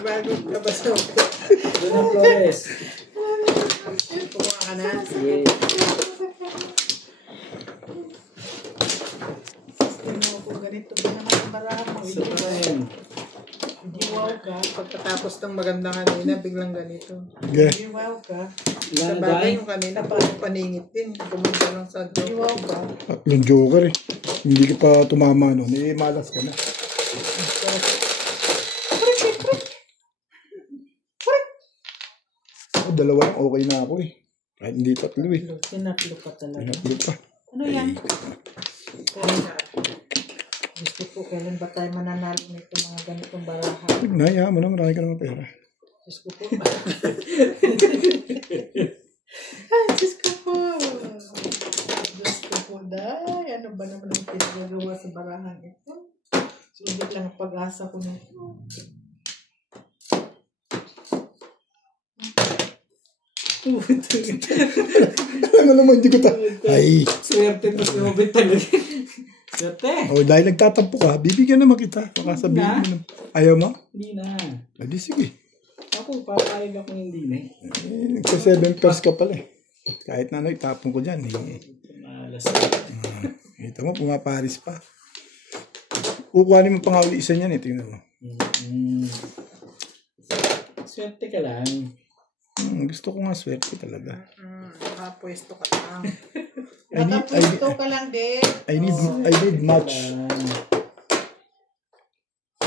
Bagong labas na ako. Doon ang Flores. Kumuha ka na. Sige. Ano ko, ganito ba naman ang barahan mo? Isa pa rin. Hindi wow ka. Pagkatapos ng maganda kanina, biglang ganito. Okay. Hindi wow ka. Sa bagay yung kanina, parang paningit din. Kumunda lang sa Hindi wow ka. Tatlong joker eh. Hindi ka pa tumama nun. Eh, malas ka na. Ako, dalawa lang okay na ako eh. Kahit hindi tatlo eh. Tinatlo ka talaga. Tinatlo pa. Ano yan? Kaya, gusto ko, kailan ba tayo mananalo nito mga ganitong barahan? Naya mo na, marami ka naman pera. Diyos ko po. Ay, Diyos ko po. Diyos ko po, day. Ano ba naman ang pinagagawa sa barahan ito? Sulit lang ang pag-asa ko nito. Ano naman, hindi ko Ay. Swerte pa si Obet talaga. Swerte. Oh, dahil nagtatampo ka, bibigyan naman kita. Baka sabihin mo na. Ayaw mo? Hindi na. Adi, sige. Ako, papayag ako hindi na eh. Nagsa 7 pairs ka pala eh. Kahit na itapon ko dyan eh. Malas. Ito mo, pumaparis pa. Kukuhanin mo pa nga uli isa niyan eh. Tingnan mo. Swerte ka lang. Gusto ko nga swerte talaga. Nakapwesto ka lang. Nakapusto ka lang din. I need much.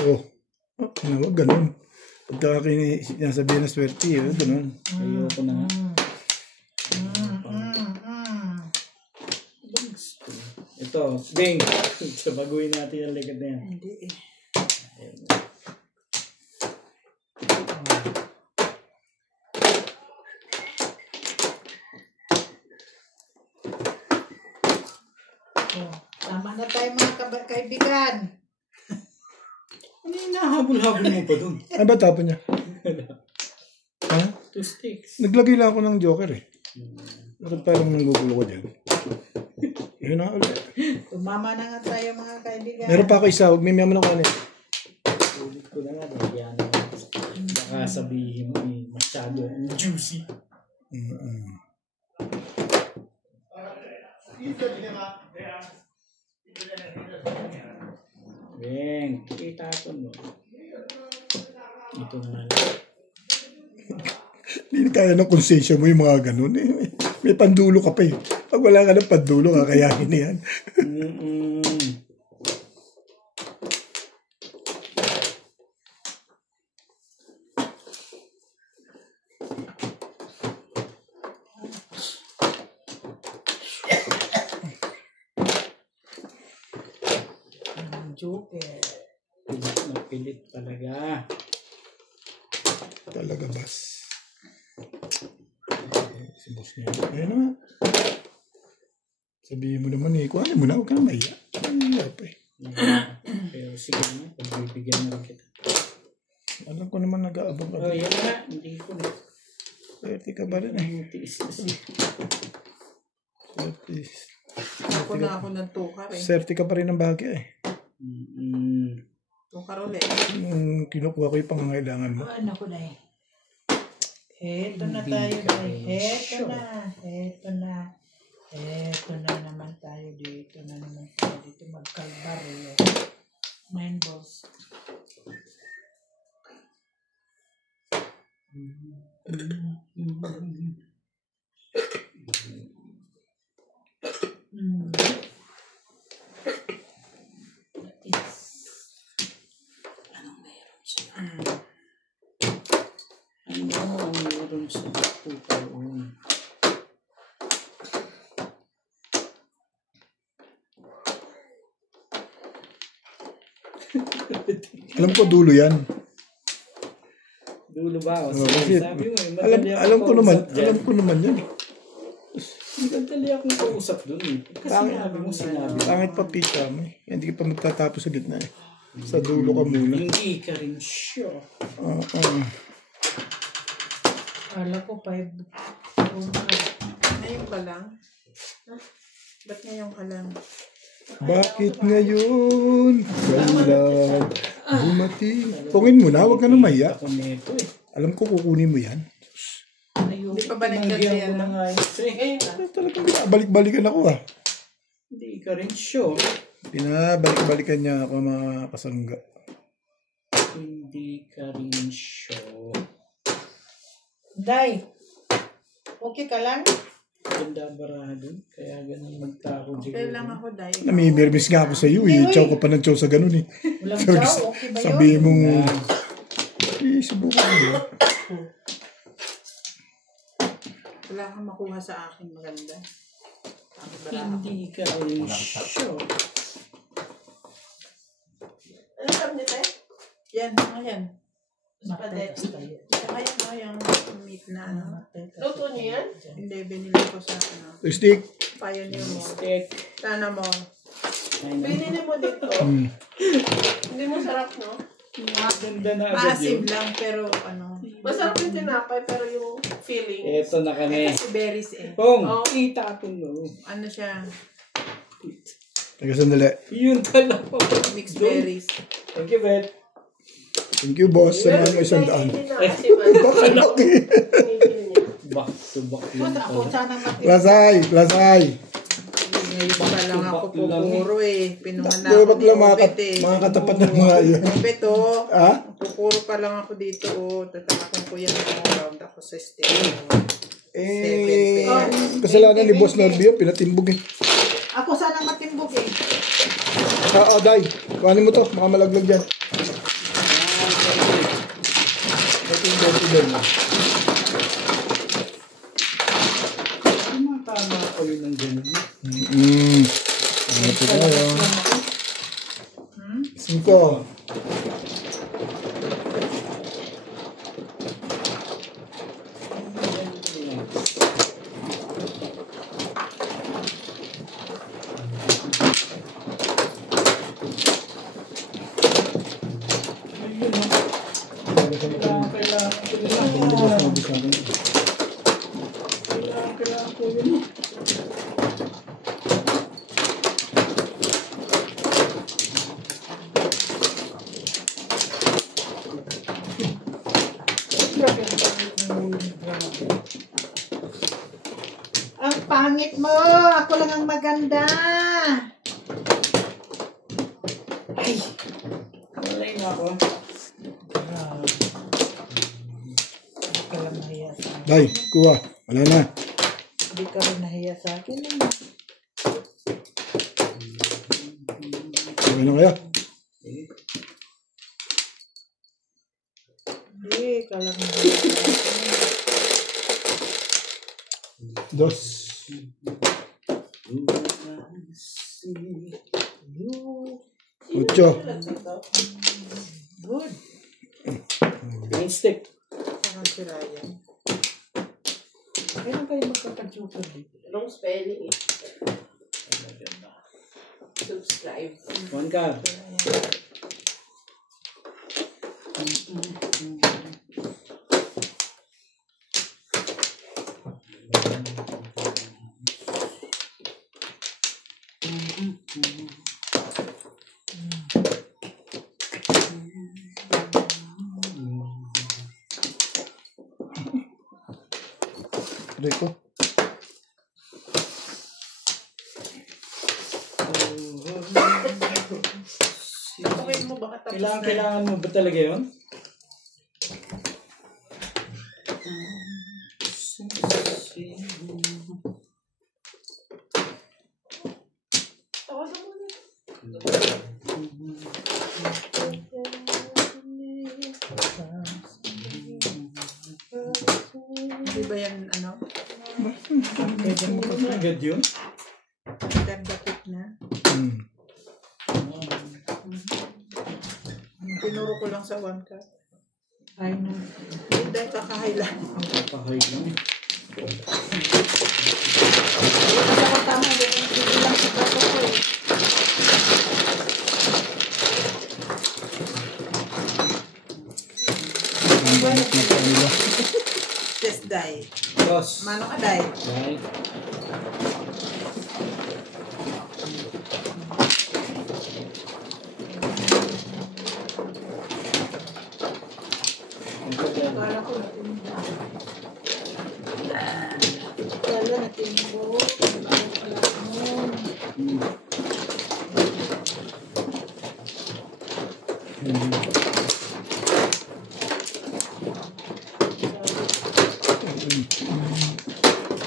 Oh. Ano, ganun. Pagka sinasabihin na swerte, ganun. Ayoko na nga. Ito, Bing. Baguhin natin ang likod na yan. Hindi eh. Tama na tayo mga kaibigan. Ano yung nahabol-habol mo pa dun? Ano ba tapon niya? Ha? 2 sticks. Naglagay lang ako ng joker eh. Bakit parang nanggugulo ko dyan? Yun na ulit. Tumama na nga tayo mga kaibigan. Meron pa ako isa. Huwag may mayaman ako ano. Ulit ko na nga. Yan. Baka sabihin mo eh, masyado juicy. Beng, itapon mo. Ito na lang. Hindi kaya ng konsensya mo yung mga ganun eh. May pandulo ka pa eh. Pag wala ka ng pandulo, kakayahin na yan. Joker. Pilit na pilit talaga. Talaga, bas. Si boss niya. Ayun na nga. Sabihin mo naman eh, kuhanin mo na, huwag ka na mahiya. Ang hirap eh. Pero sige na, pagbibigyan na rin kita. Alam ko naman nag-aabang ka. Oh, yan na. Hindi ko na. Swerte ka ba rin eh. Tiis na siya. Ako na ako ng tukar eh. Swerte ka pa rin ng bagay eh. Tukar ulit. Yung kinukuha ko yung pangangailangan mo. Ano ko na eh. Heto na tayo guys. Heto na. Heto na. Heto na naman tayo dito. Na naman tayo dito. Magkalbaryo. 9 balls. Ano ang meron sa tutawan? Alam ko dulo yan. Dulo ba? O, Oh, sige, kasi, sabi mo, madali alam ko naman, kausap dyan. alam ko naman yan. Madali akong kausap dun eh. Kasi sinabi mo, sinabi mo. Pangit pa pita mo eh. Hindi ka pa magtatapos sa gitna eh. Sa dulo ka muna. Hindi ka rin sure. Kala ko 5. Ngayon ka lang? Ba't ngayon ka lang? Bakit ngayon kailan dumating? Pungin mo na, huwag ka na mahiya. Ako neto eh. Alam ko kukunin mo yan. Hindi pa ba Tinanggihan nagkasiyan ko na na? nga yun. Eh, Talagang balik-balikan ako ah. hindi ka rin sure. Pinabalik-balikan niya ako mga kasangga. Hindi ka rin sure. Day. Okay ka lang? Ganda baraha dun. Kaya ganun magtako dyan. Okay lang ako dahil. Namimirmis nga ako sa iyo eh. Chow ka pa ng chow sa ganun eh. Walang chow? Okay ba yun? Sabihin mong, subukan mo. Wala kang makuha sa akin maganda. Ang baraha. Hindi ka rin sure. Ano sabi niya tayo? Yan, ayan. Matetas tayo. Ayan, meat na ano. Luto niyo yan? Hindi, binili ko sa ano. Stick. Pioneer mo. Steak. Sana mo. Pinili mo dito. Hindi mo sarap, no? Ganda na agad Massive yun. lang, pero ano. Masarap yung tinapay, pero yung feeling. Eto na kami. Kasi berries eh. Pong, itapon mo. Ano siya? Teka sandali. Yun talaga. Mixed berries. Thank you, Bet. Thank you boss. Sa mga 100. Hindi na kasi man. Back to back yun. Punta ako sana mati. Plasay. Plasay. Ngayon pa lang ako pupuro eh. Pinuhan na Pero ako ba't ni lang Obet eh. mga katapat ng mga yun? Obet oh. Ha? Pupuro pa lang ako dito oh. Tatakon ko yan. Round ako sa stage. Kasalanan ni Boss Norby yun. Pinatimbog eh. Ako sana matimbog eh. Day. Kuhanin mo to. Baka malaglag dyan. Patimbog ko dyan. Tama ko yun ng ganun. Ano po tayo? 5. Ang pangit mo! Ako lang ang maganda! Ay! Malay na ako. Grabe. Hindi ka lang nahiya sa akin. Day, kuha. Wala na. Hindi ka rin nahiya sa akin. Okay na kaya? Hindi ka lang nahiya sa akin. 2. Cho. Good. Nine stick. Parang si Ryan. Kailan kayo magkaka-joker dito? Long spelling eh. Subscribe. One card. Rico. Okay mo baka tapos na. Kailangan mo ba talaga yun? Tawagan mo na. Di ba yan ano? Pwede mo pa agad yun? Dagdakit na. Hmm. Tinuro ko lang sa one card. Ay, no. Hindi, kakahilan. Pahay lang. Ako tama, hindi lang sa plato ko eh. Ang buwan na pala. Test die. Cross. Mano ka die? Right. Kala ko natimbo. Kala natimbo.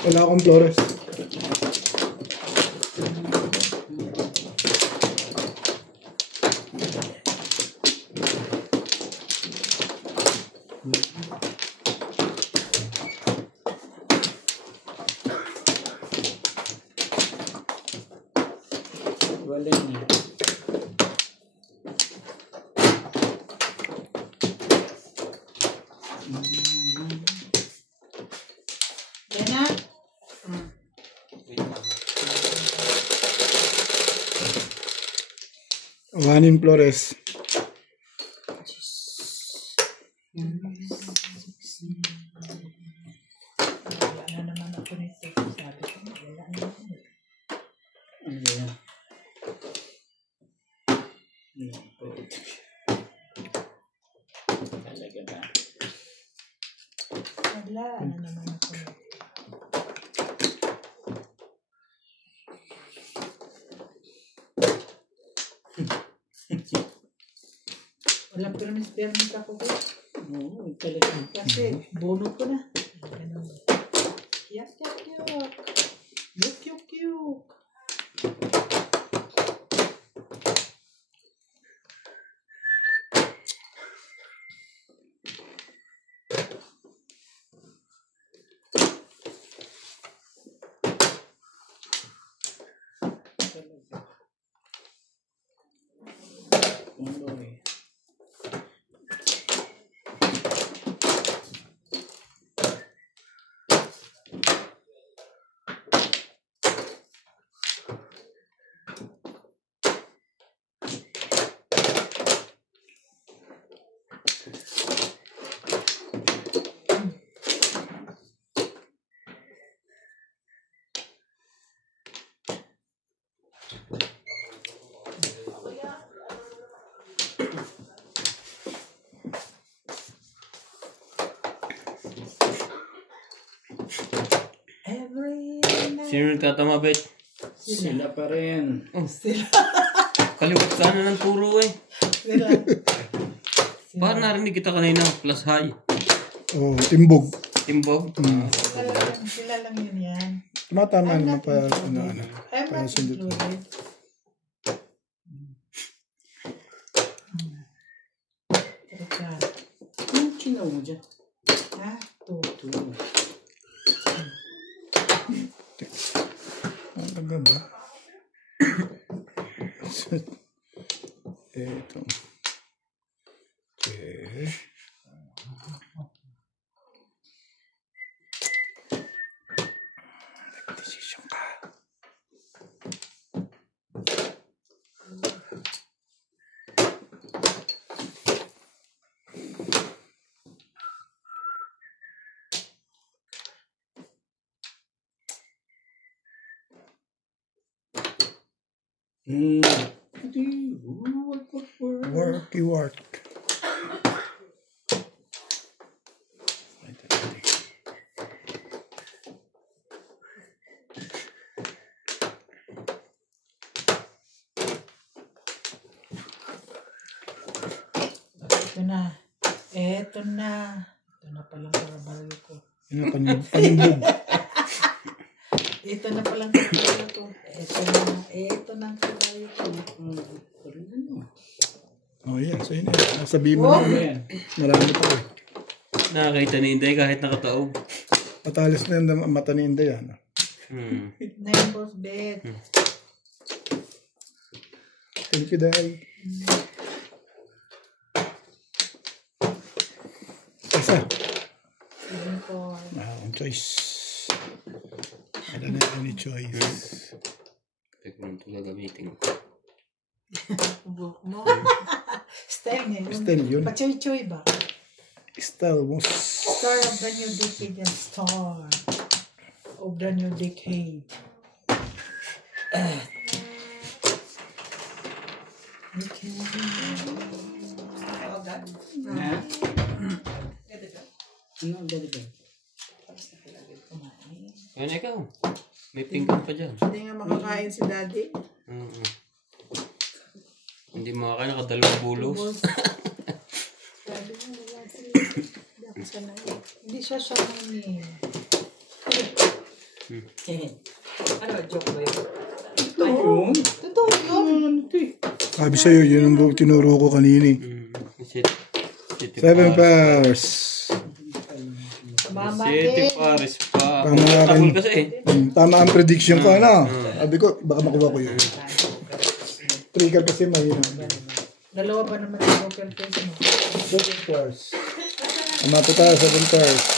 Wala akong Flores. Wala niya. Yan na. Juanin Flores. Wala na naman ako nito. Sabi ko, wala na naman. Ano yan? Talaga ba? Wala na naman ako nito. Walang permis ako ko. Oo, talaga. Kasi bonus ko na. Yak, yak, yak. Yuk, yuk, yuk. Tuloy. Every night. Sino nagtatama, Bet? Sila pa rin. Kaliwat ka na ng turo eh. Sila. Bakit narinig kita kanina? Plus high. Oh, timbog. Timbog? Sila lang yun yan. Tumatama naman pa, I'm pa not sundot. included. Teka. Anong chinaw mo dyan? Ha? Ito. Ito. Talaga ba? Ito. Okay. Decision ka. Worky work. Ito na. Ito na. Ito na palang karabalyo ko. Yun ang panimbog. Ito na palang karabalyo ko. Ito na. Ito na ang karabalyo ko. Oh, yan. So, yun yan. Sabihin mo na. Marami pa eh. Nakakita ni Inday kahit nakataob. Patalis na yung mata ni Inday. Ano? Neighbor's bed. Thank you, Day. Isa. 7-4. Ang choice. Wala na any choice. Teka lang ito gagamitin ko. Buhok mo. Style niya yun. Style yun. Pachoy-choy ba? Style mo. Star of the new decade and star of the new decade. Ano, dali ba? Kaya ikaw. May pinggan pa dyan. Hindi nga makakain si daddy. Hindi makakain, nakadalawang bulos. Sabi mo, wala sila. Hindi ako sanay. Hindi siya sanay. Ano, joke ba yun? Ayun. Totoo yun. Sabi sa'yo, yun ang tinuro ko kanini. 7 pairs. Mama City din. Paris pa. Tama nga Takol rin. kasi eh. Tama ang prediction ko, ano? Sabi ko, baka makuha ko yun. Trigger kasi mahina. Dalawa ba naman yung poker face mo? 7 pairs. Tama po tayo, 7 pairs.